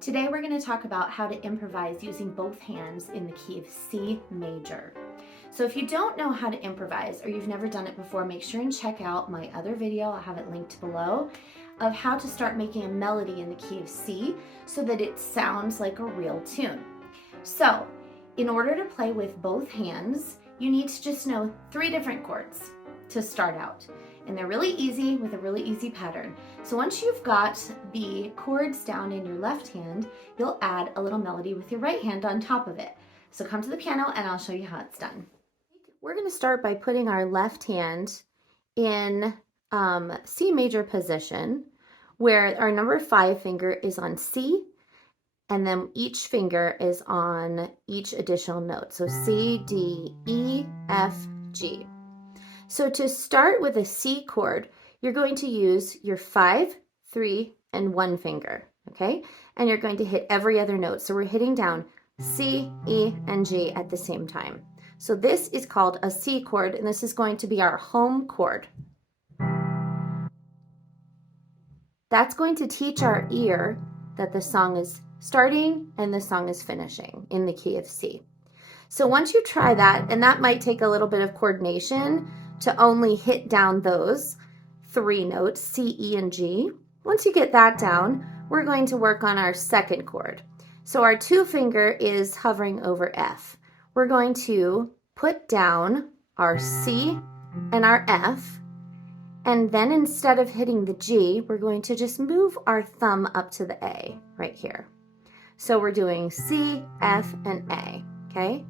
Today we're going to talk about how to improvise using both hands in the key of C major. So if you don't know how to improvise or you've never done it before, make sure and check out my other video, I'll have it linked below, of how to start making a melody in the key of C so that it sounds like a real tune. So in order to play with both hands, you need to just know 3 different chords to start out. And they're really easy with a really easy pattern. So once you've got the chords down in your left hand, you'll add a little melody with your right hand on top of it. So come to the piano and I'll show you how it's done. We're going to start by putting our left hand in C major position, where our number 5 finger is on C, and then each finger is on each additional note. So C, D, E, F, G. So to start with a C chord, you're going to use your 5, 3, and 1 finger, okay? And you're going to hit every other note. So we're hitting down C, E, and G at the same time. So this is called a C chord, and this is going to be our home chord. That's going to teach our ear that the song is starting and the song is finishing in the key of C. So once you try that, and that might take a little bit of coordination to only hit down those 3 notes, C, E, and G. Once you get that down, we're going to work on our second chord. So our 2 finger is hovering over F. We're going to put down our C and our F, and then instead of hitting the G, we're going to just move our thumb up to the A right here. So we're doing C, F, and A, okay?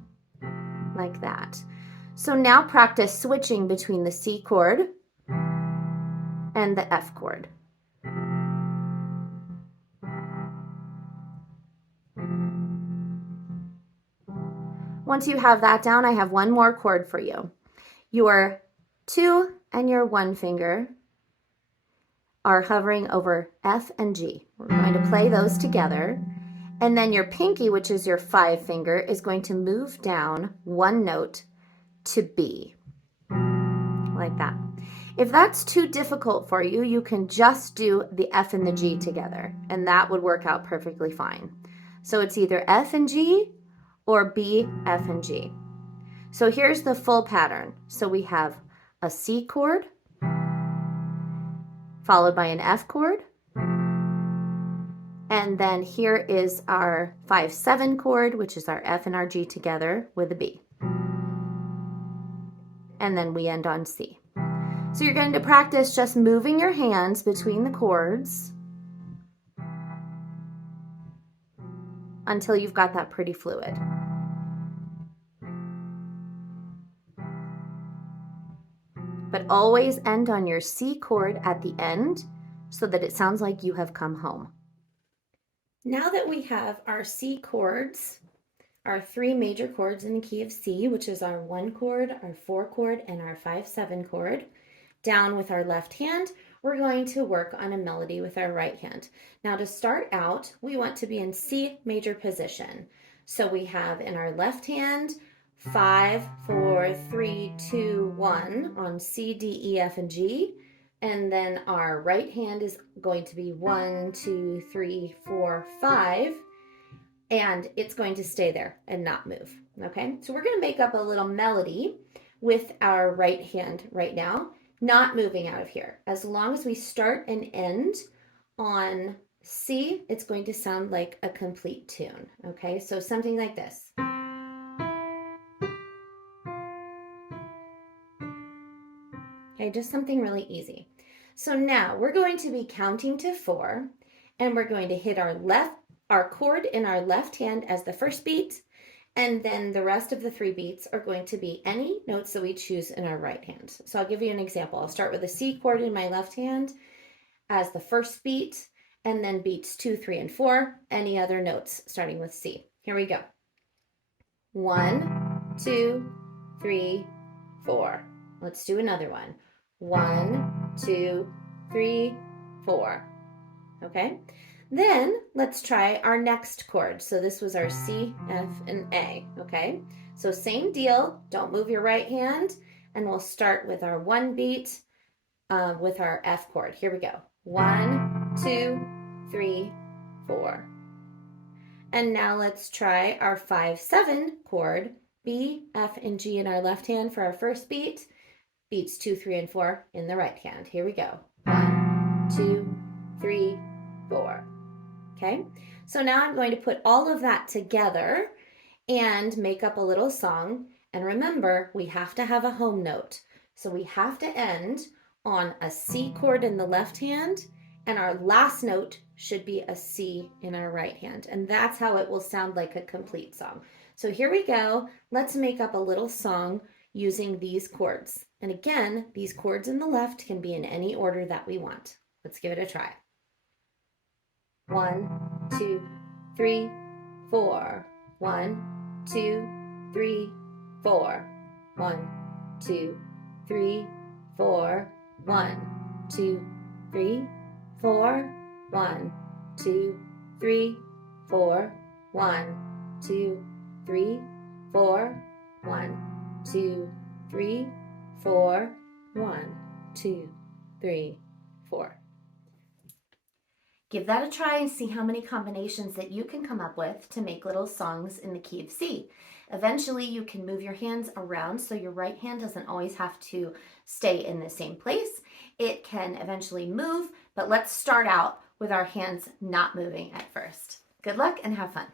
Like that. So now practice switching between the C chord and the F chord. Once you have that down, I have one more chord for you. Your 2 and your 1 finger are hovering over F and G. We're going to play those together. And then your pinky, which is your 5 finger, is going to move down 1 note to B, like that. If that's too difficult for you, you can just do the F and the G together, and that would work out perfectly fine. So it's either F and G or B, F and G. So here's the full pattern. So we have a C chord, followed by an F chord, and then here is our 5-7 chord, which is our F and our G together with a B. And then we end on C. So you're going to practice just moving your hands between the chords until you've got that pretty fluid. But always end on your C chord at the end so that it sounds like you have come home. Now that we have our C chords, our 3 major chords in the key of C, which is our 1 chord, our 4 chord, and our 5-7 chord, down with our left hand, we're going to work on a melody with our right hand. Now to start out, we want to be in C major position. So we have in our left hand 5, 4, 3, 2, 1 on C, D, E, F, and G. And then our right hand is going to be 1, 2, 3, 4, 5. And it's going to stay there and not move, okay? So we're gonna make up a little melody with our right hand right now, not moving out of here. As long as we start and end on C, it's going to sound like a complete tune, okay? So something like this. Okay, just something really easy. So now we're going to be counting to 4, and we're going to hit our chord in our left hand as the first beat, and then the rest of the 3 beats are going to be any notes that we choose in our right hand. So I'll give you an example. I'll start with the C chord in my left hand as the first beat, and then beats 2, 3, and 4, any other notes starting with C. Here we go. 1, 2, 3, 4. Let's do another one. 1, 2, 3, 4. Okay? Then let's try our next chord. So this was our C, F, and A, okay? So same deal, don't move your right hand, and we'll start with our 1 beat with our F chord. Here we go. 1, 2, 3, 4. And now let's try our 5-7 chord, B, F, and G in our left hand for our first beat. Beats 2, 3, and 4 in the right hand. Here we go. 1, 2, 3, 4. Okay, so now I'm going to put all of that together and make up a little song. And remember, we have to have a home note. So we have to end on a C chord in the left hand, and our last note should be a C in our right hand. And that's how it will sound like a complete song. So here we go. Let's make up a little song using these chords. And again, these chords in the left can be in any order that we want. Let's give it a try. 1, 2, 3, 4. 1, 2, 3, 4. 1, 2, 3, 4. 1, 2, 3, 4. 1, 2, 3, 4. 1, 2, 3, 4. 1, 2, 3, 4. 1, 2, 3, 4. Give that a try and see how many combinations that you can come up with to make little songs in the key of C. Eventually, you can move your hands around so your right hand doesn't always have to stay in the same place. It can eventually move, but let's start out with our hands not moving at first. Good luck and have fun.